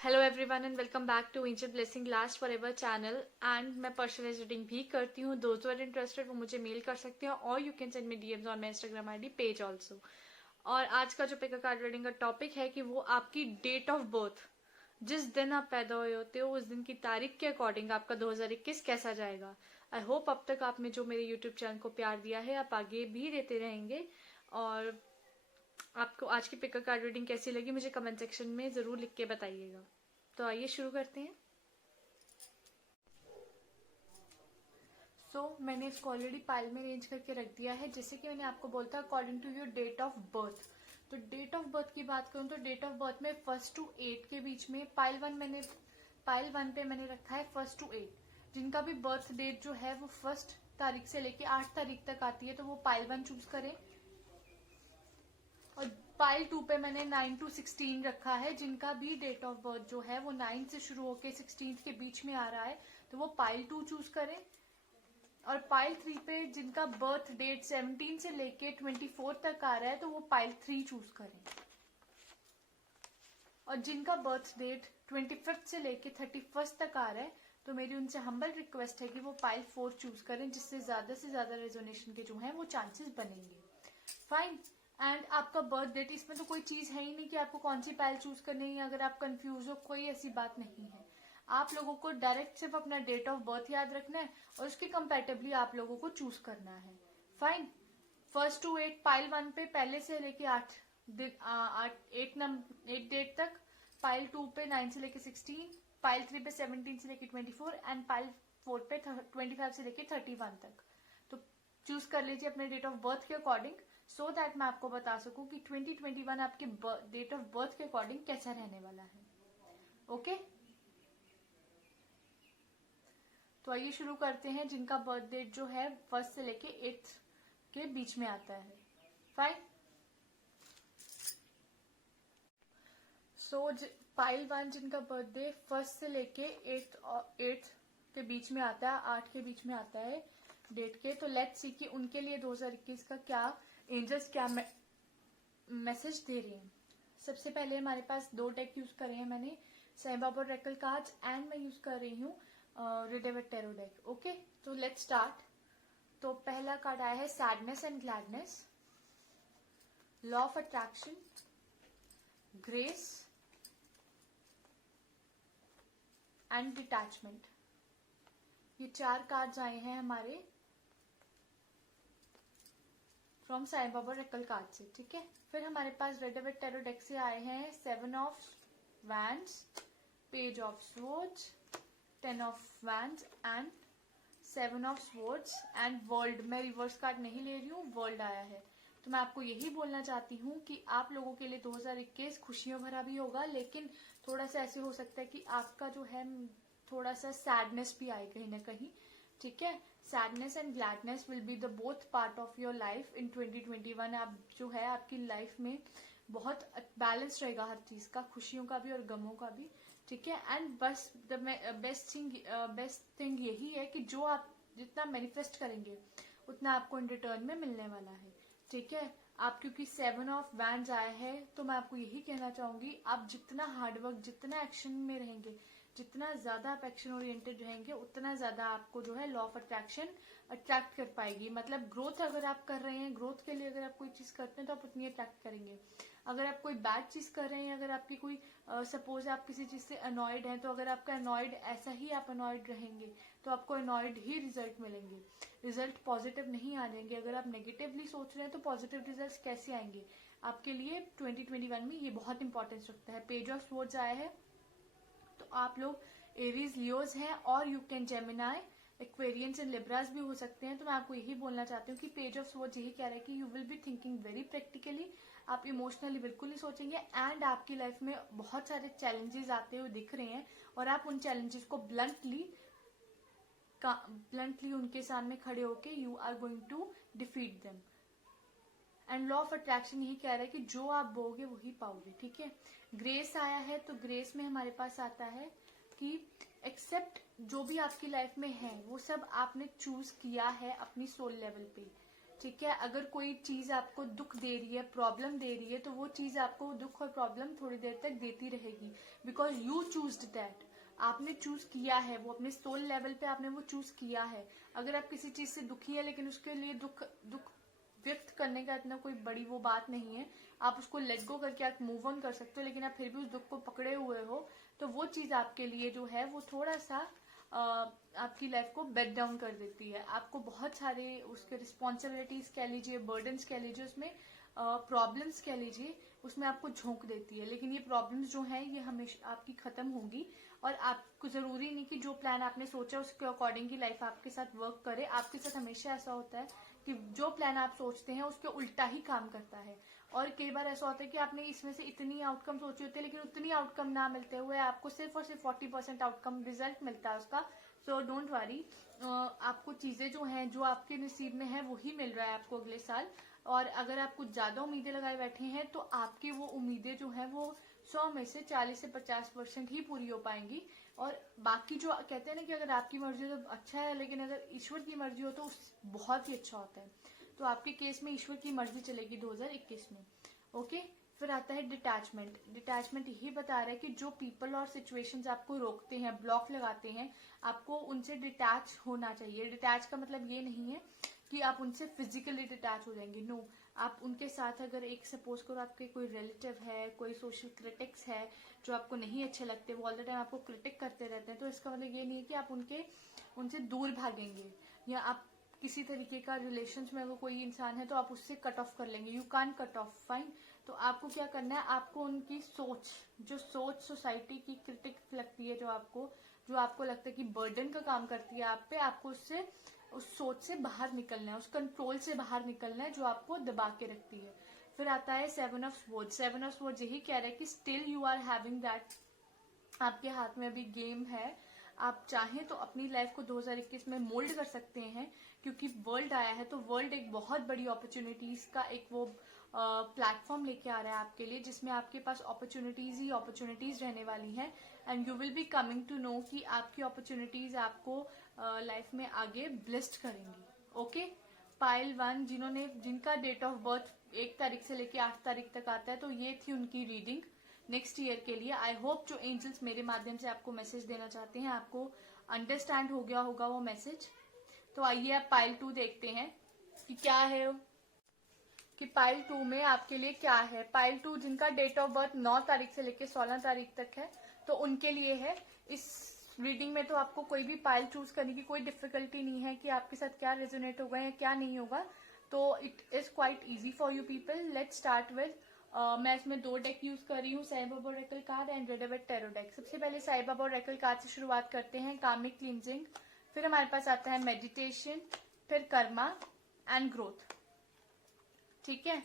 Hello everyone and welcome back to angel blessing last for ever channel. And मैं personalise reading भी करती हूँ। दोस्त आर इंटरेस्टेड वो मुझे मेल कर सकते हैं और you can send me DMs on my Instagram ID page also. और आज का जो पिक कार्ड रीडिंग का टॉपिक है कि वो आपकी डेट ऑफ बर्थ, जिस दिन आप पैदा हुए होते हो उस दिन की तारीख के अकॉर्डिंग आपका 2021 कैसा जाएगा। आई होप अब तक आपने जो मेरे यूट्यूब चैनल को प्यार दिया है आप आगे भी देते रहेंगे। और आपको आज की पिक कार्ड रीडिंग कैसी लगी मुझे कमेंट सेक्शन में जरूर लिख के बताइएगा। तो आइए शुरू करते हैं। मैंने इसको ऑलरेडी पाइल में अरेंज करके रख दिया है। जैसे कि मैंने आपको बोला था according to your date of birth. तो डेट ऑफ बर्थ की बात करूं तो डेट ऑफ बर्थ में 1 to 8 के बीच में पाइल वन पे मैंने रखा है 1 to 8। जिनका भी बर्थ डेट जो है वो 1 तारीख से लेके 8 तारीख तक आती है तो वो पाइल 1 चूज करें। और पाइल 2 पे मैंने 9 to 16 रखा है। जिनका भी डेट ऑफ बर्थ जो है वो 9 से शुरू होकर 16 के बीच में आ रहा है तो वो पाइल 2 चूज करें। और पाइल 3 पे जिनका बर्थ डेट 17 से लेके 24 तक आ रहा है तो वो पाइल 3 चूज करें। और जिनका बर्थ डेट 25 से लेके 31 तक आ रहा है तो मेरी उनसे हम्बल रिक्वेस्ट है कि वो पाइल 4 चूज करें, जिससे ज्यादा से ज्यादा रेजोनेशन के जो है वो चांसेस बनेंगे। फाइन। एंड आपका बर्थ डेट, इसमें तो कोई चीज है ही नहीं कि आपको कौन सी पाइल चूज करनी है। अगर आप कंफ्यूज हो कोई ऐसी बात नहीं है। आप लोगों को डायरेक्ट सिर्फ अपना डेट ऑफ बर्थ याद रखना है और उसके कंपेरेटिवली आप लोगों को चूज करना है। फाइन। 1 to 8 पाइल 1 पे पहले से लेके 8 डेट तक, पाइल 2 पे 9 से लेके 16, पाइल 3 पे 17 से लेके 24 एंड पाइल 4 पे 25 से लेके 31 तक। तो चूज कर लीजिए अपने डेट ऑफ बर्थ के अकॉर्डिंग, सो दैट मैं आपको बता सकूं कि 2021 आपके डेट ऑफ बर्थ के अकॉर्डिंग कैसा रहने वाला है। ओके, तो आइए शुरू करते हैं। जिनका बर्थ डेट जो है 1 से लेके 8 के बीच में आता है। फाइन। पाइल 1 जिनका बर्थडे 1 से लेके 8 के बीच में आता है, 8 के बीच में आता है डेट के। तो लेट्स सी कि उनके लिए 2021 का क्या एंजल्स क्या मैसेज दे रहे हैं। सबसे पहले हमारे पास 2 डेक यूज करे हैं मैंने, Sai Baba oracle cards, and मैं यूज कर रही हूँ रिडेविड टैरो डेक। ओके, तो लेट्स स्टार्ट। तो पहला कार्ड आया है sadness and gladness, law of attraction, grace and detachment. ये 4 कार्ड्स आए हैं हमारे from Sai Baba oracle card से। ठीक है, फिर हमारे पास रिडेविड टैरो डेक से आए हैं 7 of wands, page of swords, 10 of wands and 7 of swords and world. मैं रिवर्स कार्ड नहीं ले रही हूँ, वर्ल्ड आया है। तो मैं आपको यही बोलना चाहती हूँ कि आप लोगों के लिए 2021 खुशियों भरा भी होगा, लेकिन थोड़ा सा ऐसे हो सकता है कि आपका जो है थोड़ा सा सैडनेस भी आए कहीं ना कहीं। ठीक है, sadness and gladness will be the both part of your life in 2021। आप जो है आपकी लाइफ में बहुत बैलेंस रहेगा हर चीज का, खुशियों का भी और गमों का भी। ठीक है, एंड बस द बेस्ट थिंग यही है कि जो आप जितना मैनिफेस्ट करेंगे उतना आपको इन रिटर्न में मिलने वाला है। ठीक है, आप क्योंकि 7 ऑफ वैंड्स आया है तो मैं आपको यही कहना चाहूंगी, आप जितना हार्डवर्क, जितना एक्शन में रहेंगे, जितना ज्यादा आप एक्शन ओरिएंटेड रहेंगे उतना ज्यादा आपको जो है लॉ ऑफ अट्रैक्शन अट्रैक्ट कर पाएगी। मतलब ग्रोथ अगर आप कर रहे हैं, ग्रोथ के लिए अगर आप कोई चीज करते हैं तो आप उतनी अट्रैक्ट करेंगे। अगर आप कोई बैड चीज कर रहे हैं, अगर आपकी कोई सपोज आप किसी चीज से अनॉयड हैं, तो अगर आपका अनॉयड ऐसा ही आप अनॉयड रहेंगे तो आपको अनॉयड ही रिजल्ट मिलेंगे, रिजल्ट पॉजिटिव नहीं आ जाएंगे। अगर आप नेगेटिवली सोच रहे हैं तो पॉजिटिव रिजल्ट कैसे आएंगे आपके लिए 2021 में, ये बहुत इंपॉर्टेंस रखता है। पेज ऑफ स्वॉर्ड्स आया है तो आप लोग एरीज लियोज हैं और you can Gemini, Aquarians and Libras भी हो सकते हैं। तो मैं आपको यही बोलना चाहती हूँ कि पेज ऑफ स्वॉर्ड्स यही कह रहा है कि you will be thinking very practically, आप इमोशनली बिल्कुल नहीं सोचेंगे एंड आपकी लाइफ में बहुत सारे चैलेंजेस आते हुए दिख रहे हैं और आप उन चैलेंजेस को ब्लंटली उनके सामने खड़े होके you are going to defeat them. And law of attraction यही कह रहा है कि जो आप बोगे वही पाओगे। ठीक है, ग्रेस आया है तो ग्रेस में हमारे पास आता है कि एक्सेप्ट जो भी आपकी लाइफ में है वो सब आपने चूज किया है अपनी सोल लेवल पे। ठीक है। अगर कोई चीज आपको दुख दे रही है, प्रॉब्लम दे रही है, तो वो चीज आपको दुख और प्रॉब्लम थोड़ी देर तक देती रहेगी, बिकॉज यू चूज्ड दैट। आपने चूज किया है, वो अपने सोल लेवल पे आपने वो चूज किया है। अगर आप किसी चीज से दुखी है लेकिन उसके लिए दुख व्यक्त करने का इतना कोई बड़ी वो बात नहीं है, आप उसको लेट गो करके आप मूव ऑन कर सकते हो, लेकिन आप फिर भी उस दुख को पकड़े हुए हो, तो वो चीज आपके लिए जो है वो थोड़ा सा आपकी लाइफ को बेट डाउन कर देती है। आपको बहुत सारे उसके रिस्पॉन्सिबिलिटीज कह लीजिए, बर्डन्स कह लीजिए, उसमें प्रॉब्लम्स कह लीजिए, उसमें आपको झोंक देती है। लेकिन ये प्रॉब्लम्स जो है ये हमेशा आपकी खत्म होंगी, और आपको जरूरी नहीं कि जो प्लान आपने सोचा उसके अकॉर्डिंग की लाइफ आपके साथ वर्क करे। आपके साथ हमेशा ऐसा होता है कि जो प्लान आप सोचते हैं उसके उल्टा ही काम करता है, और कई बार ऐसा होता है कि आपने इसमें से इतनी आउटकम सोची होती है लेकिन उतनी आउटकम ना मिलते हुए आपको सिर्फ और सिर्फ 40% आउटकम रिजल्ट मिलता है उसका। सो डोंट वरी, आपको चीजें जो हैं जो आपके नसीब में है वही मिल रहा है आपको अगले साल। और अगर आप कुछ ज्यादा उम्मीदें लगाए बैठे हैं तो आपकी वो उम्मीदें जो है वो 100 में से 40 से 50% ही पूरी हो पाएंगी। और बाकी जो कहते हैं ना कि अगर आपकी मर्जी हो तो अच्छा है, लेकिन अगर ईश्वर की मर्जी हो तो बहुत ही अच्छा होता है। तो आपके केस में ईश्वर की मर्जी चलेगी 2021 में। ओके। फिर आता है डिटैचमेंट। डिटैचमेंट यही बता रहा है कि जो पीपल और सिचुएशंस आपको रोकते हैं, ब्लॉक लगाते हैं, आपको उनसे डिटैच होना चाहिए। डिटैच का मतलब ये नहीं है कि आप उनसे फिजिकली डिटैच हो जाएंगे, नो। आप उनके साथ अगर एक सपोज करो आपके कोई रिलेटिव है, कोई सोशल क्रिटिक्स है जो आपको नहीं अच्छे लगते, वो ऑल द टाइम आपको क्रिटिक करते रहते हैं, तो इसका मतलब ये नहीं है कि आप उनसे दूर भागेंगे, या आप किसी तरीके का रिलेशन में अगर कोई इंसान है तो आप उससे कट ऑफ कर लेंगे। You can't cut off, fine. तो आपको क्या करना है, आपको उनकी सोच, जो सोच सोसाइटी की क्रिटिक लगती है, जो आपको लगता है कि बर्डन का काम करती है आप पे, आपको उससे उस सोच से बाहर निकलना है, उस कंट्रोल से बाहर निकलना है जो आपको दबा के रखती है। फिर आता है 7 ऑफ स्वॉर्ड्स। 7 ऑफ स्वॉर्ड्स यही कह रहा है कि still you are having that, आपके हाथ में अभी गेम है। आप चाहें तो अपनी लाइफ को 2021 में मोल्ड कर सकते हैं, क्योंकि वर्ल्ड आया है तो वर्ल्ड एक बहुत बड़ी अपॉर्चुनिटीज का एक वो प्लेटफॉर्म लेके आ रहा है आपके लिए, जिसमें आपके पास अपॉर्चुनिटीज ही अपॉर्चुनिटीज रहने वाली हैं, and you will be coming to know कि आपकी अपॉर्चुनिटीज आपको लाइफ में आगे ब्लेस्ड करेंगी। ओके। पाइल 1 जिनका डेट ऑफ बर्थ 1 तारीख से लेके 8 तारीख तक आता है, तो ये थी उनकी रीडिंग नेक्स्ट ईयर के लिए। आई होप जो एंजल्स मेरे माध्यम से आपको मैसेज देना चाहते हैं आपको अंडरस्टैंड हो गया होगा वो मैसेज। तो आइए आप पाइल 2 देखते हैं कि क्या है, कि पाइल 2 में आपके लिए क्या है। पाइल 2 जिनका डेट ऑफ बर्थ 9 तारीख से लेके 16 तारीख तक है, तो उनके लिए है। इस रीडिंग में तो आपको कोई भी पाइल चूज करने की कोई डिफिकल्टी नहीं है कि आपके साथ क्या रेजोनेट होगा या क्या नहीं होगा, तो it is quite easy for you people. Let's start with, मैं इसमें 2 डेक यूज कर रही हूँ, Sai Baba oracle card and Rider Waite tarot deck. सबसे पहले साई बाबा ओरेकल कार्ड से शुरुआत करते हैं, कार्मिक क्लींजिंग। फिर हमारे पास आता है मेडिटेशन, फिर कर्मा एंड ग्रोथ। ठीक है,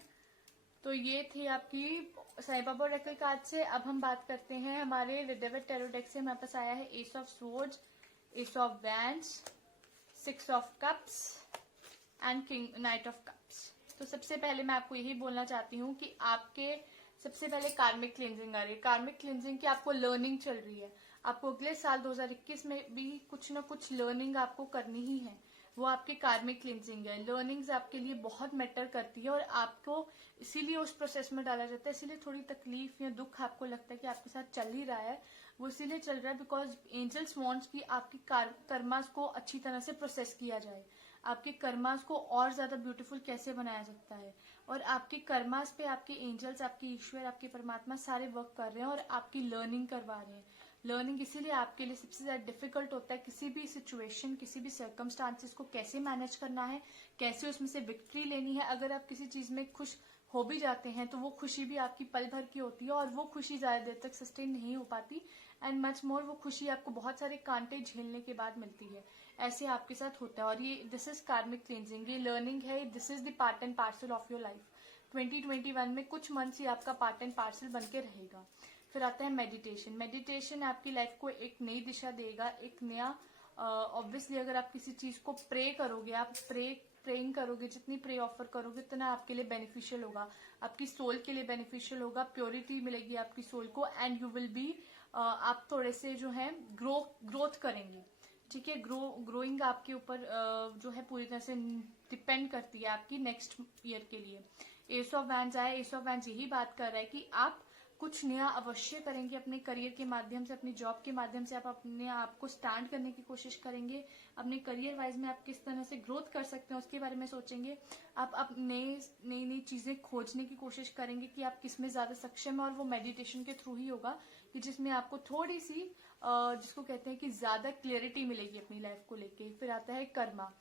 तो ये थी आपकी साई बाबा ओरेकल कार्ड से। अब हम बात करते हैं हमारे रिडर-वेड टैरो डेक से। हमारे पास आया है S of swords, S of wands, 6 of cups and king night of cups. तो सबसे पहले मैं आपको यही बोलना चाहती हूँ कि आपके सबसे पहले कार्मिक क्लींजिंग आ रही है। कार्मिक क्लींजिंग की आपको लर्निंग चल रही है, आपको अगले साल 2021 में भी कुछ ना कुछ लर्निंग आपको करनी ही है, वो आपकी कार्मिक क्लींजिंग है। लर्निंग्स आपके लिए बहुत मैटर करती है और आपको इसीलिए उस प्रोसेस में डाला जाता है। इसीलिए थोड़ी तकलीफ या दुख आपको लगता है कि आपके साथ चल ही रहा है, वो इसीलिए चल रहा है बिकॉज एंजल्स वांट्स कि आपकी कर्मास को अच्छी तरह से प्रोसेस किया जाए, आपके कर्मास को और ज्यादा ब्यूटीफुल कैसे बनाया सकता है। और आपके कर्मास पे आपके एंजल्स, आपके ईश्वर, आपके परमात्मा सारे वर्क कर रहे हैं और आपकी लर्निंग करवा रहे हैं। लर्निंग इसीलिए आपके लिए सबसे ज्यादा डिफिकल्ट होता है, किसी भी सिचुएशन, किसी भी सर्कमस्टांसेस को कैसे मैनेज करना है, कैसे उसमें से विक्ट्री लेनी है। अगर आप किसी चीज में खुश हो भी जाते हैं तो वो खुशी भी आपकी पल भर की होती है और वो खुशी ज्यादा देर तक सस्टेन नहीं हो पाती, एंड मच मोर वो खुशी आपको बहुत सारे कांटे झेलने के बाद मिलती है। ऐसे आपके साथ होता है और ये दिस इज कार्मिक क्लींजिंग, ये लर्निंग है, this is the part and parcel of your life. 2021 में कुछ मंथ्स ही आपका पार्ट एंड पार्सल बन के रहेगा। फिर आता है मेडिटेशन। मेडिटेशन आपकी लाइफ को एक नई दिशा देगा, एक नया ऑब्वियसली अगर आप किसी चीज को प्रे करोगे, आप प्रेइंग करोगे, जितनी प्रे ऑफर करोगे उतना आपके लिए बेनिफिशियल होगा, आपकी सोल के लिए बेनिफिशियल होगा, प्योरिटी मिलेगी आपकी सोल को, एंड यू विल बी आप थोड़े से जो है ग्रोथ करेंगे। ठीक है। ग्रोइंग आपके ऊपर जो है पूरी तरह से डिपेंड करती है आपकी नेक्स्ट ईयर के लिए। एस ऑफ वैंड्स आया, एस ऑफ वैंड्स यही बात कर रहा है कि आप कुछ नया अवश्य करेंगे अपने करियर के माध्यम से, अपनी जॉब के माध्यम से। आप अपने आप को स्टैंड करने की कोशिश करेंगे, अपने करियर वाइज में आप किस तरह से ग्रोथ कर सकते हैं उसके बारे में सोचेंगे। आप नई नई चीजें खोजने की कोशिश करेंगे कि आप किस में ज्यादा सक्षम है, और वो मेडिटेशन के थ्रू ही होगा कि जिसमें आपको थोड़ी सी जिसको कहते हैं कि ज्यादा क्लियरिटी मिलेगी अपनी लाइफ को लेके। फिर आता है कर्मा।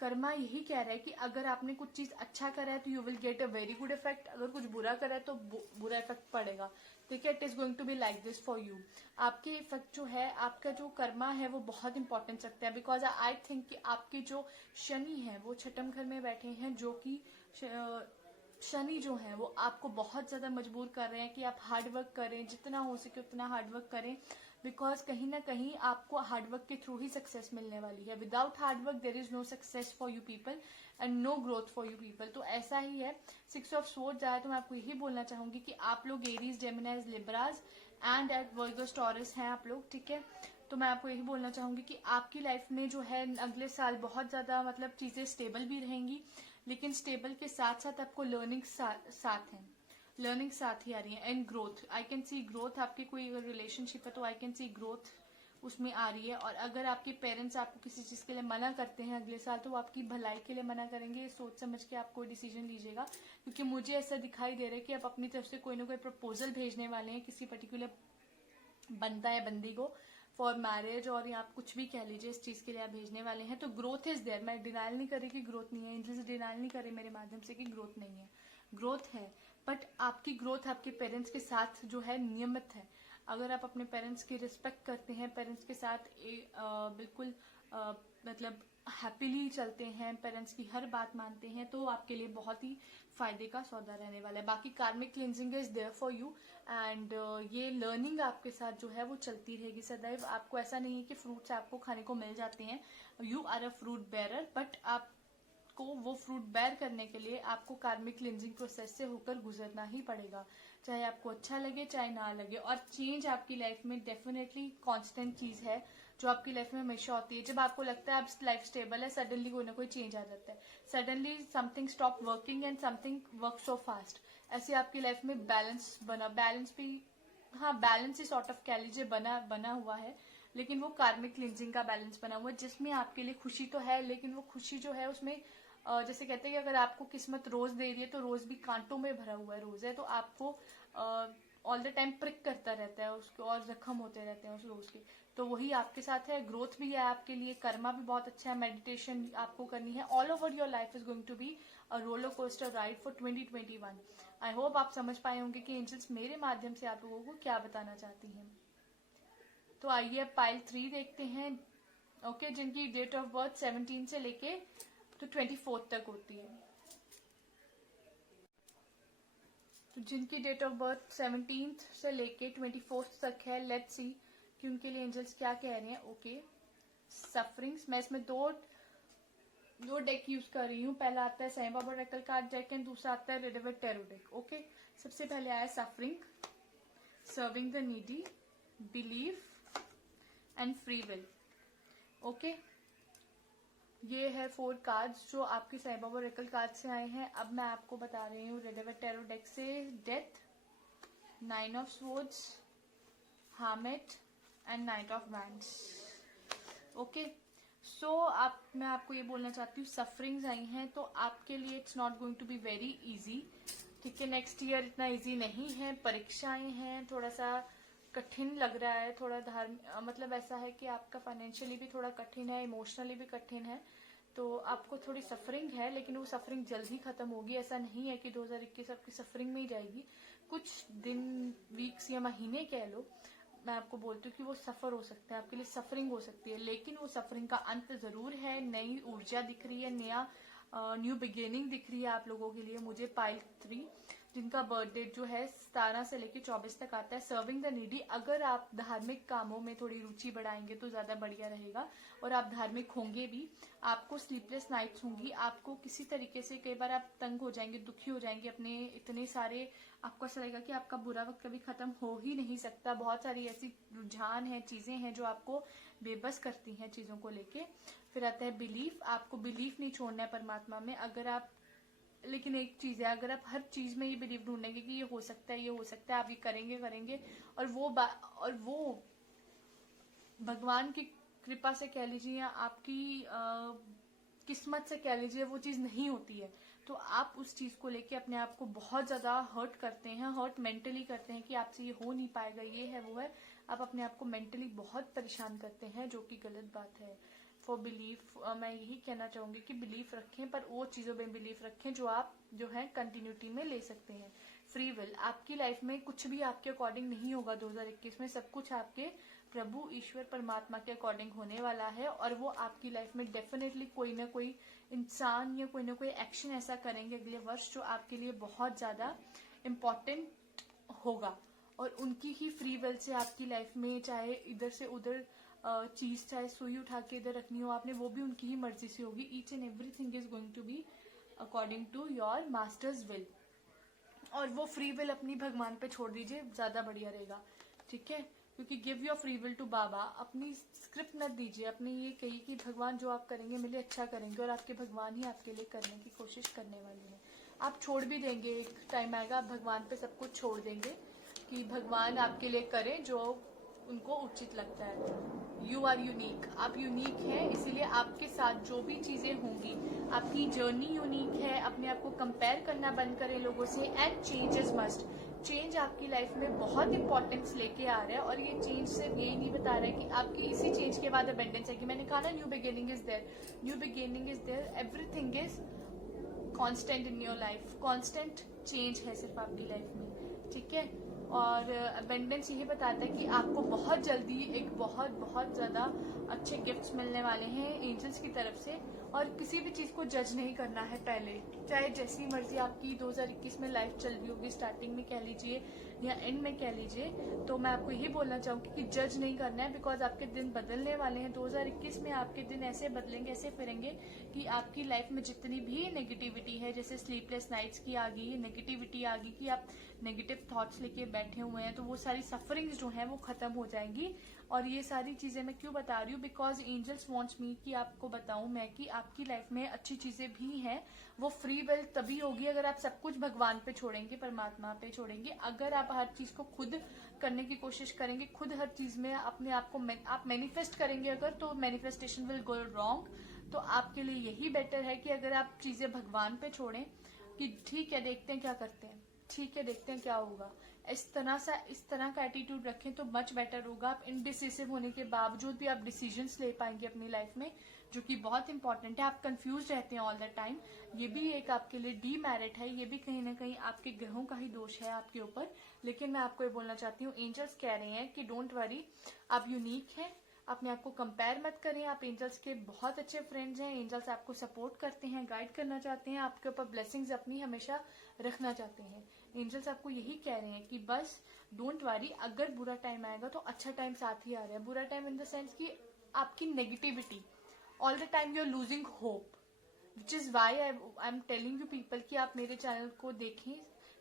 कर्मा यही कह रहा है कि अगर आपने कुछ चीज अच्छा करा है तो you will get a very good effect, अगर कुछ बुरा करा है तो बुरा इफेक्ट पड़ेगा। ठीक है, it is going to be like this for you. आपके इफेक्ट जो है, आपका जो कर्मा है वो बहुत इंपॉर्टेंट रखता है, बिकॉज आई थिंक कि आपके जो शनि है वो छठम घर में बैठे हैं, जो कि शनि जो है वो आपको बहुत ज्यादा मजबूर कर रहे हैं कि आप हार्डवर्क करें, जितना हो सके उतना हार्डवर्क करें, बिकॉज कहीं ना कहीं आपको हार्डवर्क के थ्रू ही सक्सेस मिलने वाली है। Without hard work there is no success for you people and no growth for you people. तो ऐसा ही है। 6 ऑफ स्वॉर्ड्स आया तो मैं आपको यही बोलना चाहूंगी कि आप लोग Aries, Geminis, Libras and at Virgos, Taurus हैं आप लोग। ठीक है, तो मैं आपको यही बोलना चाहूंगी कि आपकी लाइफ में जो है अगले साल बहुत ज्यादा मतलब चीजें स्टेबल भी रहेंगी, लेकिन स्टेबल के साथ साथ आपको लर्निंग साथ है, लर्निंग साथ ही आ रही है and growth. I can C growth. आपकी कोई अगर रिलेशनशिप है तो आई कैन सी ग्रोथ उसमें आ रही है। और अगर आपके पेरेंट्स आपको किसी चीज के लिए मना करते हैं अगले साल, तो वो आपकी भलाई के लिए मना करेंगे। सोच समझ के आप कोई डिसीजन लीजिएगा, क्योंकि मुझे ऐसा दिखाई दे रहा है कि आप अपनी तरफ से कोई ना कोई प्रपोजल भेजने वाले हैं किसी पर्टिकुलर बंदा या बंदी को फॉर मैरिज, और या आप कुछ भी कह लीजिए, इस चीज के लिए आप भेजने वाले हैं। तो ग्रोथ इज देयर। मैं डिनाइल नहीं कर रही कि ग्रोथ नहीं है, एंजल्स डिनाइल नहीं करे मेरे माध्यम से कि ग्रोथ नहीं है, ग्रोथ है। बट आपकी ग्रोथ आपके पेरेंट्स के साथ जो है नियमित है। अगर आप अपने पेरेंट्स की रिस्पेक्ट करते हैं, पेरेंट्स के साथ बिल्कुल मतलब हैप्पीली चलते हैं, पेरेंट्स की हर बात मानते हैं, तो आपके लिए बहुत ही फायदे का सौदा रहने वाला है। बाकी karmic cleansing is there for you and ये लर्निंग आपके साथ जो है वो चलती रहेगी सदैव। आपको ऐसा नहीं है कि फ्रूट्स आपको खाने को मिल जाते हैं, you are a fruit bearer, but आपको वो फ्रूट बेयर करने के लिए आपको कार्मिक क्लिंजिंग प्रोसेस से होकर गुजरना ही पड़ेगा, चाहे आपको अच्छा लगे चाहे ना लगे। और चेंज आपकी लाइफ में डेफिनेटली कांस्टेंट चीज है जो आपकी लाइफ में हमेशा होती है। जब आपको लगता है अब लाइफ स्टेबल है, सडनली कोई ना कोई चेंज आ जाता है, suddenly something stop working and something work so fast. ऐसे आपकी लाइफ में बैलेंस बना, बैलेंस भी, हाँ बैलेंस ही सॉर्ट ऑफ कह लीजिए बना हुआ है, लेकिन वो कार्मिक क्लिंजिंग का बैलेंस बना हुआ है, जिसमें आपके लिए खुशी तो है, लेकिन वो खुशी जो है उसमें जैसे कहते हैं कि अगर आपको किस्मत रोज दे रही है तो रोज भी कांटों में भरा हुआ है रोज है, तो आपको ऑल द टाइम प्रिक करता रहता है उसको, और जख्म होते रहते हैं उस रोज के। तो वही आपके साथ है, ग्रोथ भी है आपके लिए, कर्मा भी बहुत अच्छा है, मेडिटेशन आपको करनी है। All over your life is going to be a roller coaster ride for 2021। I hope आप समझ पाए होंगे कि एंजल्स मेरे माध्यम से आप लोगों को क्या बताना चाहती हैं। तो आइए अब पाइल 3 देखते हैं। ओके, जिनकी डेट ऑफ बर्थ 17 से लेके तो 24 तक होती है। तो जिनकी डेट ऑफ बर्थ 17 से लेके 24 तक है, लेट्स सी कि उनके लिए एंजल्स क्या कह रहे हैं। Okay, sufferings. मैं इसमें दो डेक यूज कर रही हूँ। पहला आता है Sai Baba oracle card deck and दूसरा आता है Rider Waite tarot deck. Okay, सबसे पहले आया suffering, serving the needy, belief and free will. Okay, ये है 4 कार्ड्स जो आपके साईं बाबा ओरेकल कार्ड से आए हैं। अब मैं आपको बता रही हूँ रिडर विद टैरो डेक से death, 9 of swords, hermit and knight of wands. Okay, so मैं आपको ये बोलना चाहती हूँ, सफरिंग्स आई हैं तो आपके लिए it's not going to be very easy. ठीक है, नेक्स्ट ईयर इतना इजी नहीं है, परीक्षाएं हैं, थोड़ा सा कठिन लग रहा है, थोड़ा मतलब ऐसा है कि आपका फाइनेंशियली भी थोड़ा कठिन है, इमोशनली भी कठिन है, तो आपको थोड़ी सफरिंग है, लेकिन वो सफरिंग जल्द ही खत्म होगी। ऐसा नहीं है कि 2021 आपकी सफरिंग में ही जाएगी, कुछ दिन, वीक्स या महीने कह लो, मैं आपको बोलती हूँ कि वो सफर हो सकता है, आपके लिए सफरिंग हो सकती है, लेकिन वो सफरिंग का अंत जरूर है। नई ऊर्जा दिख रही है, न्यू बिगिनिंग दिख रही है आप लोगों के लिए मुझे पाइल 3। जिनका बर्थ डेट जो है 17 से लेकर 24 तक आता है। सर्विंग द नीडी, अगर आप धार्मिक कामों में थोड़ी रुचि बढ़ाएंगे तो ज्यादा बढ़िया रहेगा और आप धार्मिक होंगे भी। आपको स्लीपलेस नाइट्स होंगी, आपको किसी तरीके से कई बार आप तंग हो जाएंगे, दुखी हो जाएंगे अपने इतने सारे, आपको ऐसा लगेगा कि आपका बुरा वक्त कभी खत्म हो ही नहीं सकता। बहुत सारी ऐसी रुझान है, चीजें हैं जो आपको बेबस करती हैं चीजों को लेके। फिर आता है बिलीफ, आपको बिलीफ नहीं छोड़ना है परमात्मा में। अगर आप, लेकिन एक चीज है, अगर आप हर चीज में ये बिलीव ढूंढेंगे कि ये हो सकता है, ये हो सकता है, आप ये करेंगे और वो भगवान की कृपा से कह लीजिए या आपकी किस्मत से कह लीजिए वो चीज नहीं होती है, तो आप उस चीज को लेके अपने आप को बहुत ज्यादा हर्ट करते हैं, हर्ट मेंटली करते हैं कि आपसे ये हो नहीं पाएगा, ये है वो है। आप अपने आप को मेंटली बहुत परेशान करते हैं, जो कि गलत बात है। फॉर बिलीफ मैं यही कहना चाहूंगी कि बिलीफ रखें, पर वो चीजों में बिलीफ रखें जो आप जो है कंटिन्यूटी में ले सकते हैं। फ्री विल, आपकी लाइफ में कुछ भी आपके अकॉर्डिंग नहीं होगा 2021 में, सब कुछ आपके प्रभु ईश्वर परमात्मा के अकॉर्डिंग होने वाला है। और वो आपकी लाइफ में डेफिनेटली कोई ना कोई इंसान या कोई ना कोई एक्शन ऐसा करेंगे अगले वर्ष जो आपके लिए बहुत ज्यादा इम्पोर्टेंट होगा। और उनकी ही फ्री विल से आपकी लाइफ में, चाहे इधर से उधर चीज, चाहे सुई उठा के इधर रखनी हो आपने, वो भी उनकी ही मर्जी से होगी। Each and everything is going to be according to your master's will. और वो फ्री विल अपनी भगवान पे छोड़ दीजिए, ज्यादा बढ़िया रहेगा, ठीक है। क्योंकि give your free will to Baba, अपनी स्क्रिप्ट मत दीजिए, अपनी ये कही कि भगवान जो आप करेंगे मेरे लिए अच्छा करेंगे, और आपके भगवान ही आपके लिए करने की कोशिश करने वाले हैं। आप छोड़ भी देंगे, एक टाइम आएगा आप भगवान पे सब कुछ छोड़ देंगे कि भगवान आपके लिए करे जो उनको उचित लगता है। यू आर यूनिक, आप यूनिक हैं, इसीलिए आपके साथ जो भी चीजें होंगी, आपकी जर्नी यूनिक है। अपने आप को कंपेयर करना बंद करें लोगों से। And change is must, change आपकी लाइफ में बहुत इंपॉर्टेंस लेके आ रहा है। और ये चेंज सिर्फ यही नहीं बता रहा है कि आपकी इसी चेंज के बाद अबेंडेंस है, कि मैंने कहा ना new beginning is there, new beginning is there, everything is constant in your life, constant change है सिर्फ आपकी लाइफ में, ठीक है। और अबेंडेंस यही बताता है कि आपको बहुत जल्दी एक बहुत बहुत ज्यादा अच्छे गिफ्ट्स मिलने वाले हैं एंजल्स की तरफ से। और किसी भी चीज को जज नहीं करना है पहले, चाहे जैसी मर्जी आपकी 2021 में लाइफ चल रही होगी, स्टार्टिंग में कह लीजिए या एंड में कह लीजिए, तो मैं आपको यही बोलना चाहूंगी कि जज नहीं करना है। बिकॉज आपके दिन बदलने वाले हैं 2021 में, आपके दिन ऐसे बदलेंगे, ऐसे फिरेंगे कि आपकी लाइफ में जितनी भी नेगेटिविटी है, जैसे स्लीपलेस नाइट्स की आ गई, नेगेटिविटी आ गई कि आप नेगेटिव थॉट्स लेके बैठे हुए हैं, तो वो सारी सफरिंग्स जो है वो खत्म हो जाएंगी। और ये सारी चीजें मैं क्यों बता रही हूँ, बिकॉज एंजल्स वांट्स मी कि आपको बताऊं मैं कि आपकी लाइफ में अच्छी चीजें भी हैं। वो फ्री विल तभी होगी अगर आप सब कुछ भगवान पे छोड़ेंगे, परमात्मा पे छोड़ेंगे। अगर आप हर चीज को खुद करने की कोशिश करेंगे, खुद हर चीज में अपने आप को आप मैनिफेस्ट करेंगे अगर, तो मैनिफेस्टेशन विल गो रॉन्ग। तो आपके लिए यही बेटर है कि अगर आप चीजें भगवान पे छोड़ें कि ठीक है देखते हैं क्या करते हैं, ठीक है देखते हैं क्या होगा, इस तरह का एटीट्यूड रखें तो मच बेटर होगा। आप इनडिसिसिव होने के बावजूद भी आप डिसीजंस ले पाएंगे अपनी लाइफ में, जो कि बहुत इंपॉर्टेंट है। आप कंफ्यूज रहते हैं ऑल द टाइम, ये भी एक आपके लिए डीमेरिट है, ये भी कहीं ना कहीं आपके ग्रहों का ही दोष है आपके ऊपर। लेकिन मैं आपको ये बोलना चाहती हूँ, एंजल्स कह रहे हैं कि डोंट वरी, आप यूनिक हैं, अपने आप को कंपेयर मत करें। आप एंजल्स के बहुत अच्छे फ्रेंड्स हैं, एंजल्स आपको सपोर्ट करते हैं, गाइड करना चाहते हैं, आपके ऊपर ब्लेसिंग्स अपनी हमेशा रखना चाहते हैं। एंजल्स आपको यही कह रहे हैं कि बस डोंट वरी, अगर बुरा टाइम आएगा तो अच्छा टाइम साथ ही आ रहा है। बुरा टाइम इन द सेंस कि आपकी negativity, all the time you are losing hope, which is why I am telling you people कि आप मेरे चैनल को देखें,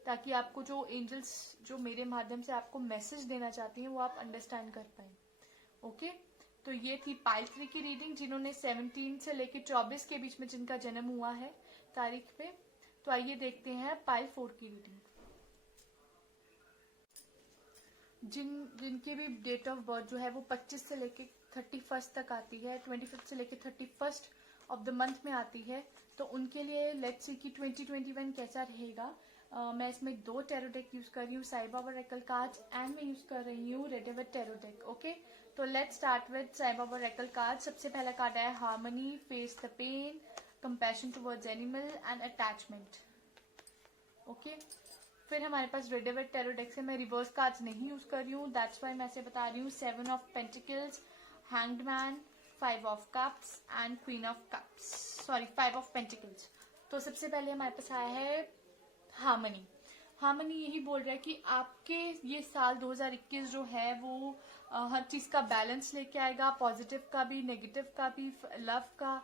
ताकि आपको जो एंजल्स जो मेरे माध्यम से आपको मैसेज देना चाहती हैं वो आप अंडरस्टैंड कर पाए। ओके, तो ये थी पाइल 3 की रीडिंग, जिन्होंने 17 से लेकर 24 के बीच में जिनका जन्म हुआ है तारीख पे। तो आइए देखते हैं पाइल 4 की रीडिंग। जिनकी भी डेट ऑफ बर्थ जो है वो 25 से लेके 31 तक आती है, 25 से लेके 31 ऑफ द मंथ में आती है, तो उनके लिए लेट्स सी कि 2021 कैसा रहेगा। मैं इसमें 2 टैरो डेक यूज कर रही हूँ, Sai Baba oracle cards, and मैं यूज कर रही हूँ रेडेविट टैरो डेक। ओके, तो let's start with Sai Baba oracle card. सबसे पहला कार्ड है harmony, face the pain, compassion towards animal and attachment. Okay, फिर हमारे पास रेडेविट टैरो डेक से मैं रिवर्स कार्ड्स नहीं यूज कर रही हूँ, दैट्स वाई मैं ऐसे बता रही हूँ। 7 of pentacles, hanged man, 5 of cups and queen of cups, sorry 5 of pentacles. तो सबसे पहले हमारे पास आया है हार्मनी। हार्मनी यही बोल रहा है कि आपके ये साल 2021 जो है वो हर चीज का बैलेंस लेके आएगा, पॉजिटिव का भी, नेगेटिव का भी, लव का,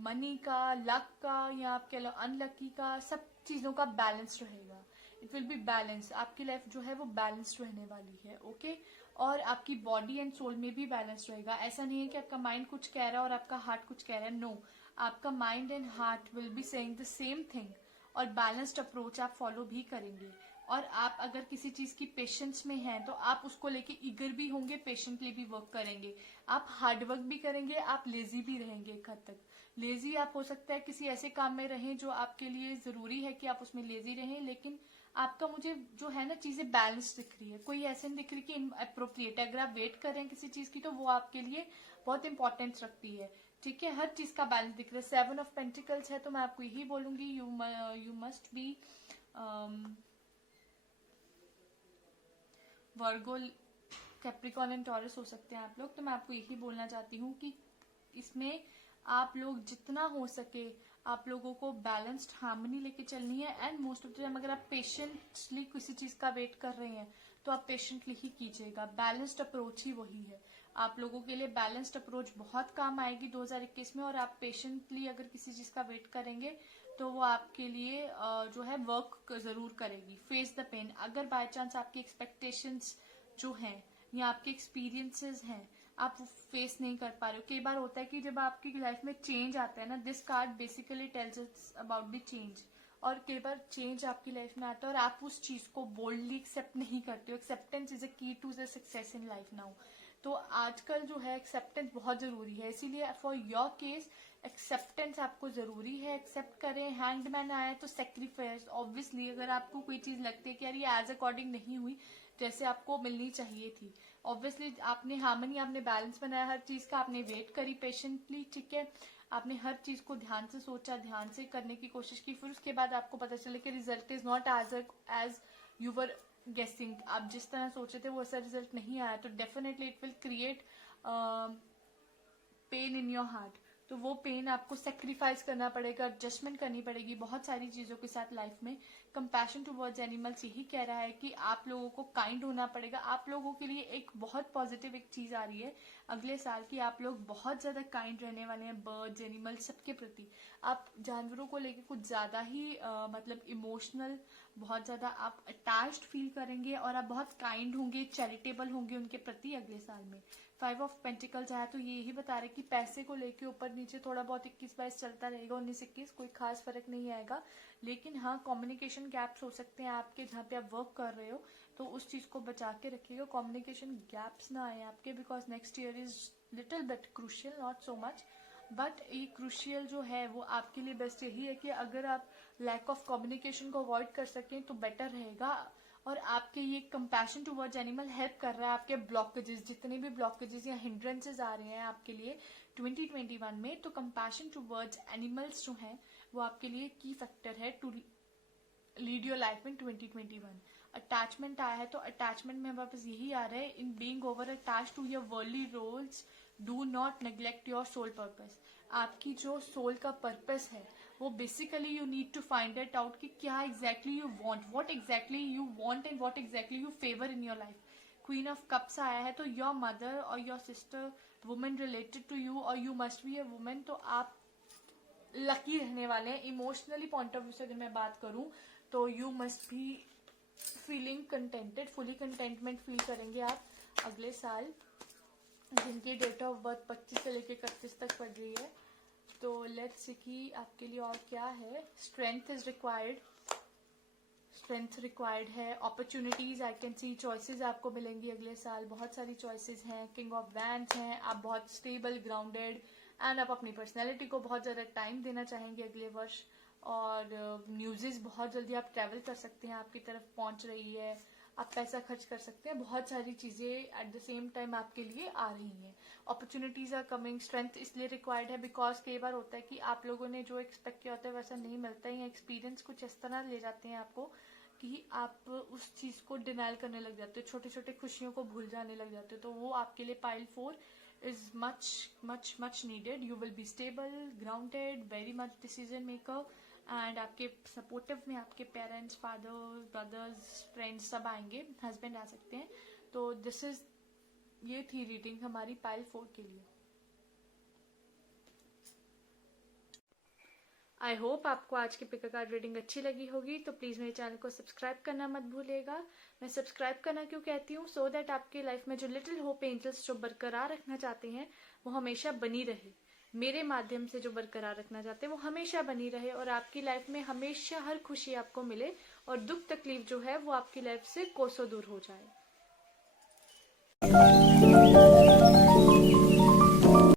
मनी का, लक का, या आप कह लो अनलकी का, सब चीजों का बैलेंस रहेगा। It will be balance. आपकी लाइफ जो है वो बैलेंस्ड रहने वाली है। ओके और आपकी बॉडी एंड सोल में भी बैलेंस रहेगा। ऐसा नहीं है कि आपका माइंड कुछ कह रहा है और आपका हार्ट कुछ कह रहा है। नो, आपका mind and heart will be saying the same thing और बैलेंस्ड अप्रोच आप फॉलो भी करेंगे। और आप अगर किसी चीज की पेशेंस में हैं तो आप उसको लेके ईगर भी होंगे, पेशेंटली भी वर्क करेंगे। आप हार्ड वर्क भी करेंगे, आप लेजी भी रहेंगे। एक हद तक लेजी आप हो सकता है किसी ऐसे काम में रहें जो आपके लिए जरूरी है कि आप उसमें लेजी रहें, लेकिन आपका मुझे जो है ना चीजें बैलेंस दिख रही है, कोई ऐसे नहीं दिख रही कि अप्रोप्रिएट है। अगर आप वेट कर रहे हैं किसी चीज की तो वो आपके लिए बहुत इंपॉर्टेंस रखती है। ठीक है, हर चीज का बैलेंस दिख रहा है। 7 ऑफ पेंटिकल्स है तो मैं आपको यही बोलूंगी, you must B Virgo, Capricorn and taurus हो सकते हैं आप लोग। तो मैं आपको यही बोलना चाहती हूँ कि इसमें आप लोग जितना हो सके आप लोगों को बैलेंस्ड हार्मनी लेके चलनी है। And most of the time अगर आप पेशेंटली किसी चीज का वेट कर रहे हैं तो आप पेशेंटली ही कीजिएगा। बैलेंस्ड अप्रोच ही वही है। आप लोगों के लिए बैलेंस्ड अप्रोच बहुत काम आएगी 2021 में। और आप पेशेंटली अगर किसी चीज का वेट करेंगे तो वो आपके लिए जो है वर्क जरूर करेगी। Face the pain. अगर बाय चांस आपकी एक्सपेक्टेशंस जो हैं या आपके एक्सपीरियंसेस हैं आप फेस नहीं कर पा रहे हो। कई बार होता है कि जब आपकी लाइफ में चेंज आता है ना, this card basically tells us about the change. और कई बार चेंज आपकी लाइफ में आता है और आप उस चीज को बोल्डली एक्सेप्ट नहीं करते हो। Acceptance is a key to the success in life now. तो आजकल जो है एक्सेप्टेंस बहुत जरूरी है, इसीलिए फॉर योर केस एक्सेप्टेंस आपको जरूरी है। एक्सेप्ट करें। हैंगमैन आया तो सेक्रीफाइस। ऑब्वियसली अगर आपको कोई चीज लगती है कि यार ये एज अकॉर्डिंग नहीं हुई जैसे आपको मिलनी चाहिए थी, ऑब्वियसली आपने हार्मनी, आपने बैलेंस बनाया हर चीज का, आपने वेट करी पेशेंटली। ठीक है, आपने हर चीज को ध्यान से सोचा, ध्यान से करने की कोशिश की, फिर उसके बाद आपको पता चले कि result is not as you were guessing. आप जिस तरह सोचे थे वो ऐसा रिजल्ट नहीं आया तो definitely it will create pain in your heart. तो वो पेन आपको सेक्रीफाइस करना पड़ेगा, एडजस्टमेंट करनी पड़ेगी बहुत सारी चीजों के साथ लाइफ में। कंपैशन टुवर्ड्स एनिमल्स यही कह रहा है कि आप लोगों को काइंड होना पड़ेगा। आप लोगों के लिए एक बहुत पॉजिटिव एक चीज आ रही है अगले साल की, आप लोग बहुत ज्यादा काइंड रहने वाले हैं बर्ड्स, एनिमल्स, सबके प्रति। आप जानवरों को लेकर कुछ ज्यादा ही मतलब इमोशनल, बहुत ज्यादा आप अटैच्ड फील करेंगे और आप बहुत काइंड होंगे, चैरिटेबल होंगे उनके प्रति अगले साल में। 5 ऑफ पेंटिकल्स आया तो ये यही बता रहे कि पैसे को लेके ऊपर नीचे थोड़ा बहुत 21-22 चलता रहेगा, 19-21 कोई खास फर्क नहीं आएगा। लेकिन हाँ, कम्युनिकेशन गैप्स हो सकते हैं आपके जहाँ पे आप वर्क कर रहे हो, तो उस चीज को बचा के रखिएगा, कम्युनिकेशन गैप्स ना आए आपके, because next year is little bit crucial, not so much but ये क्रूशियल जो है वो आपके लिए बेस्ट यही है कि अगर आप लैक ऑफ कम्युनिकेशन को अवॉइड कर सकें तो बेटर रहेगा। और आपके ये कंपैशन टुवर्ड्स एनिमल हेल्प कर रहा है आपके ब्लॉकेजेस, जितने भी ब्लॉकेजेस या हिंड्रेंसेस आ रहे हैं आपके लिए 2021 में, तो कंपैशन टुवर्ड्स एनिमल्स जो हैं वो आपके लिए की फैक्टर है to lead your life in 2021। Attachment आया है तो अटैचमेंट में वापस यही आ रहा है, in being over attached to your worldly roles do not neglect your soul purpose. आपकी जो सोल का पर्पस है वो basically you need to find it out कि क्या exactly you want, what exactly you want and what exactly you favour in your life. Queen of cups आया है तो योर मदर और your sister, women related to you और you must be a women, तो आप lucky रहने वाले हैं। इमोशनली पॉइंट ऑफ व्यू से अगर मैं बात करूं तो you must be feeling contented, fully contentment feel करेंगे आप अगले साल, जिनकी डेट ऑफ बर्थ 25 से लेकर 31 तक पड़ रही है। तो लेट्स सी कि आपके लिए और क्या है। Strength is required, strength required है। Opportunities I can see, choices आपको मिलेंगी अगले साल, बहुत सारी चॉइसेस हैं। किंग ऑफ वैंड्स हैं, आप बहुत स्टेबल, ग्राउंडेड एंड आप अपनी पर्सनैलिटी को बहुत ज़्यादा टाइम देना चाहेंगे अगले वर्ष। और न्यूज़ेस बहुत जल्दी आप ट्रैवल कर सकते हैं, आपकी तरफ पहुंच रही है, आप पैसा खर्च कर सकते हैं, बहुत सारी चीज़ें एट द सेम टाइम आपके लिए आ रही हैं। Opportunities are coming. स्ट्रेंथ इसलिए रिक्वायर्ड है बिकॉज कई बार होता है कि आप लोगों ने जो एक्सपेक्ट किया होता है वैसा नहीं मिलता है, या एक्सपीरियंस कुछ इस तरह ले जाते हैं आपको कि आप उस चीज़ को डिनाइल करने लग जाते हो, छोटे छोटे खुशियों को भूल जाने लग जाते हो। तो वो आपके लिए pile 4 is much needed. You will be stable, grounded, very much decision maker and आपके सपोर्टिव में आपके पेरेंट्स, फादर, ब्रदर्स, फ्रेंड्स सब आएंगे, हस्बैंड आ सकते हैं। तो ये थी रीडिंग हमारी पाइल 4 के लिए। आई होप आपको आज की पिक कार्ड रीडिंग अच्छी लगी होगी। तो प्लीज़ मेरे चैनल को सब्सक्राइब करना मत भूलिएगा। मैं सब्सक्राइब करना क्यों कहती हूँ, सो दैट आपकी लाइफ में जो लिटिल होप एंजल्स जो बरकरार रखना चाहते हैं वो हमेशा बनी रहे। मेरे माध्यम से जो बरकरार रखना चाहते हैं वो हमेशा बनी रहे, और आपकी लाइफ में हमेशा हर खुशी आपको मिले, और दुख तकलीफ जो है वो आपकी लाइफ से कोसों दूर हो जाए।